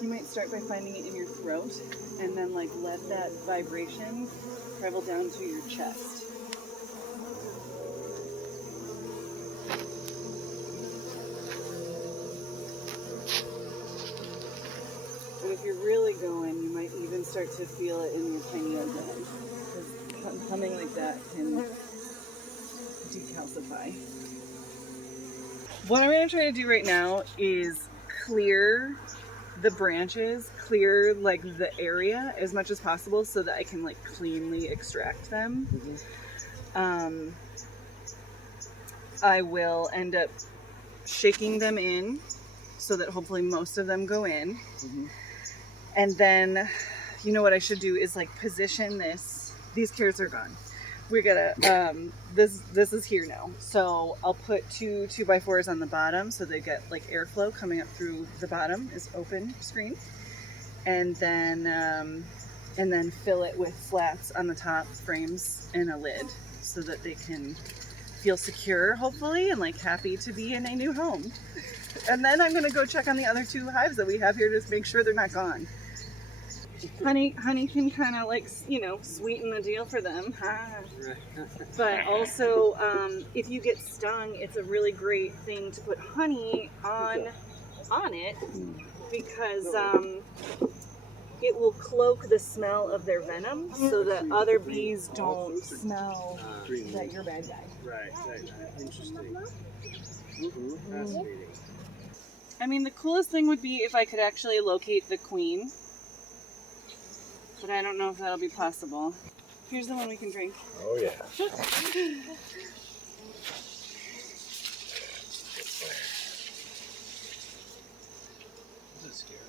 You might start by finding it in your throat and then like let that vibration travel down to your chest. And if you're really going, you might even start to feel it in your pineal gland. Because humming like that can decalcify. What I'm going to try to do right now is clear the branches, clear like the area as much as possible so that I can like cleanly extract them. Mm-hmm. I will end up shaking them in so that hopefully most of them go in. Mm-hmm. And then, you know what I should do is like position this. These carrots are gone. We're gonna, this is here now. So I'll put 2 2x4s on the bottom so they get like airflow coming up through the bottom is open screen. And then fill it with flats on the top, frames, and a lid so that they can feel secure, hopefully, and like happy to be in a new home. And then I'm gonna go check on the other 2 hives that we have here to make sure they're not gone. Honey can kind of like, you know, sweeten the deal for them. But also, if you get stung, it's a really great thing to put honey on it because it will cloak the smell of their venom so that other bees don't smell that you're bad guy. Right. Interesting. Fascinating. I mean, the coolest thing would be if I could actually locate the queen. But I don't know if that'll be possible. Here's the one we can drink. Oh, yeah. This is scary.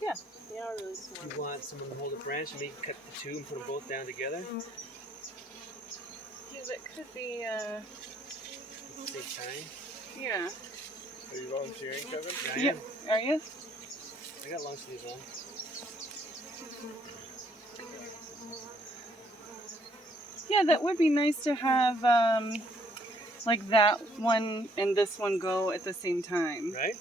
Yeah, they are really small. You want someone to hold a branch and maybe cut the 2 and put them both down together? It could be, Same time? yeah. Are you volunteering, Kevin? Yeah, are you? I got long sleeves on. Yeah, that would be nice to have, like that one and this one go at the same time. Right?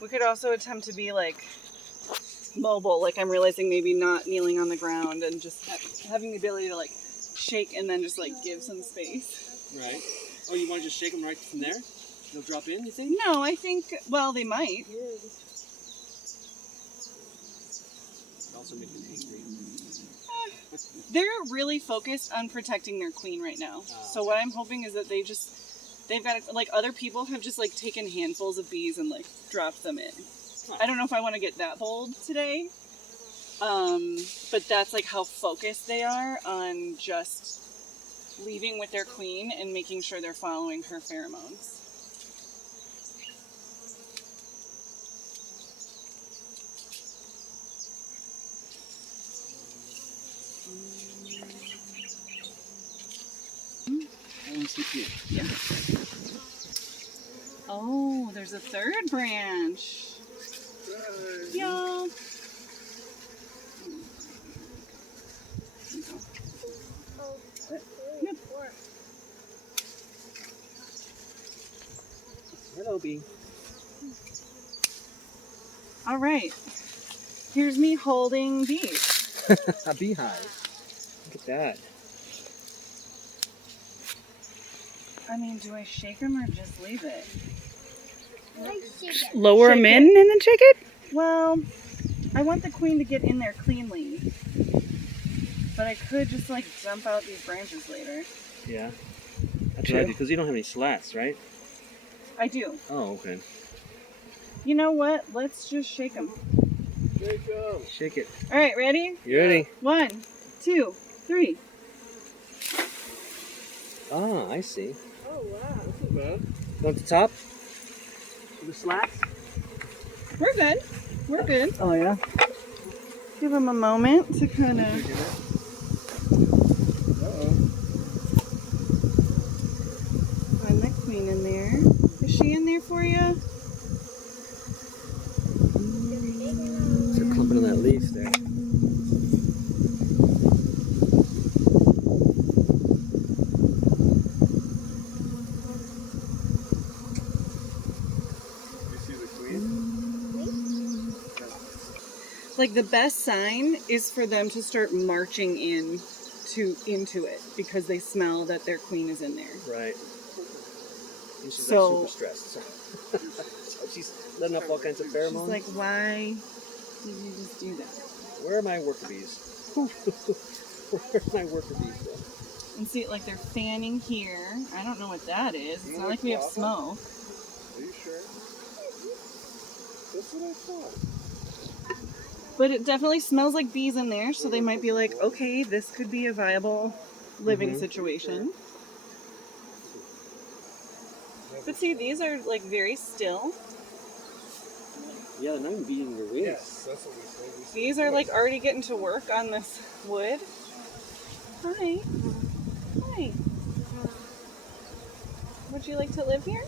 We could also attempt to be like mobile, like I'm realizing maybe not kneeling on the ground and just having the ability to like shake and then just like give some space. Right. Oh, you want to just shake them right from there? They'll drop in, you think? No, I think, well, they might. Also make them angry. They're really focused on protecting their queen right now. So what I'm hoping is that they've got, like, other people have just like taken handfuls of bees and like dropped them in. I don't know if I want to get that bold today, but that's like how focused they are on just leaving with their queen and making sure they're following her pheromones. Yeah. Oh, there's a 3rd branch. Y'all. Hello, bee. All right. Here's me holding bees. A beehive. Look at that. I mean, do I shake them or just leave it? Lower them in and then shake it? Well, I want the queen to get in there cleanly. But I could just like dump out these branches later. Yeah. That's what I do, because you don't have any slats, right? I do. Oh, okay. You know what? Let's just shake them. Shake them. Shake it. All right, ready? You ready? 1, 2, 3. Ah, I see. Oh, wow. This is bad. Want the top? The slats? We're good. We're good. Oh, yeah? Give them a moment to kind of... Uh-oh. Find the queen in there. Is she in there for you? leaf there. You see the queen? Like the best sign is for them to start marching into it because they smell that their queen is in there. Right. And she's So- like super stressed. So she's letting off all kinds of She's pheromones. like, why did you just do that? Where are my worker bees? Where are my worker bees then? And see, like they're fanning here. I don't know what that is. It's You not like like we have lava? smoke. Are you sure? That's what I thought. But it definitely smells like bees in there, so they might be like, okay, this could be a viable living situation. But see, these are like very still. Yeah, they're not even beating their wings. Yes, that's what we said. We said These are like already getting to work on this wood. Hi. Hi. Would you like to live here?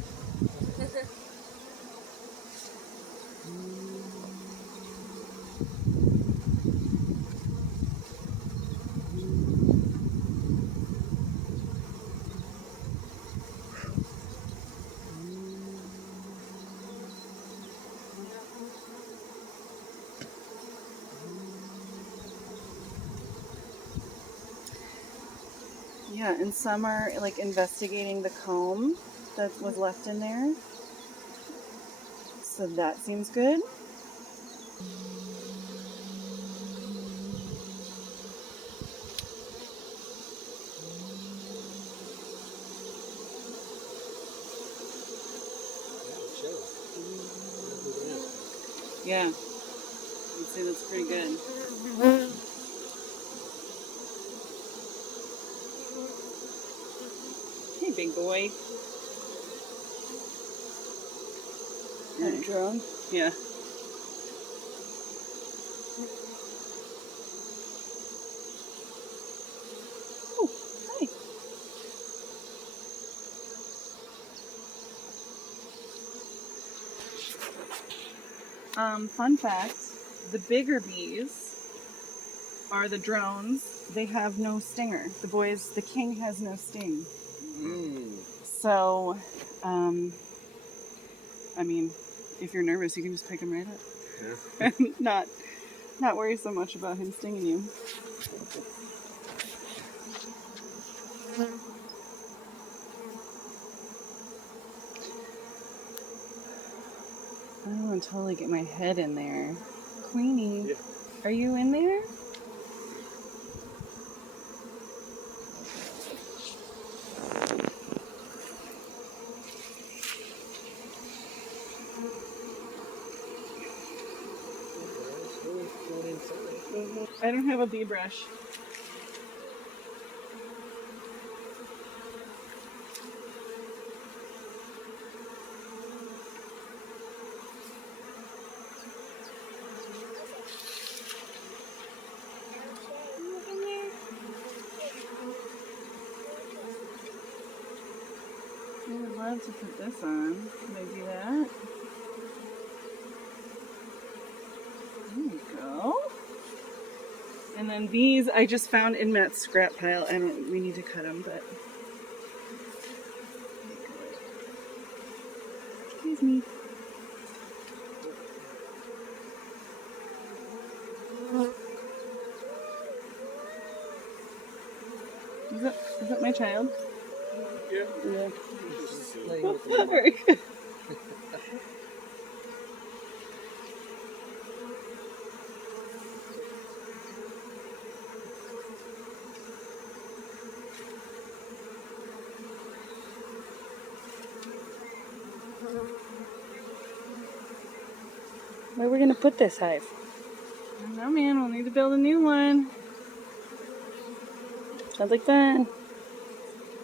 Yeah, and some are like investigating the comb that was left in there. So that seems good. Chill. Yeah. I'd say that's pretty good. Hey, big boy. A drone? Yeah. Oh, hi. Fun fact, the bigger bees are the drones. They have no stinger. The king has no sting. So, I mean, if you're nervous, you can just pick him right up. Yeah. not worry so much about him stinging you. I don't want to totally get my head in there. Queenie, Yeah. are you in there? I don't have a bee brush. I would love to put this on. Can I do that? There we go. And then these I just found in Matt's scrap pile. We need to cut them, but. Excuse me. Is that my child? Yeah. Yeah. Playing with the remote. Very good. Where are we gonna put this hive? I don't know, man. We'll need to build a new one. Sounds like fun.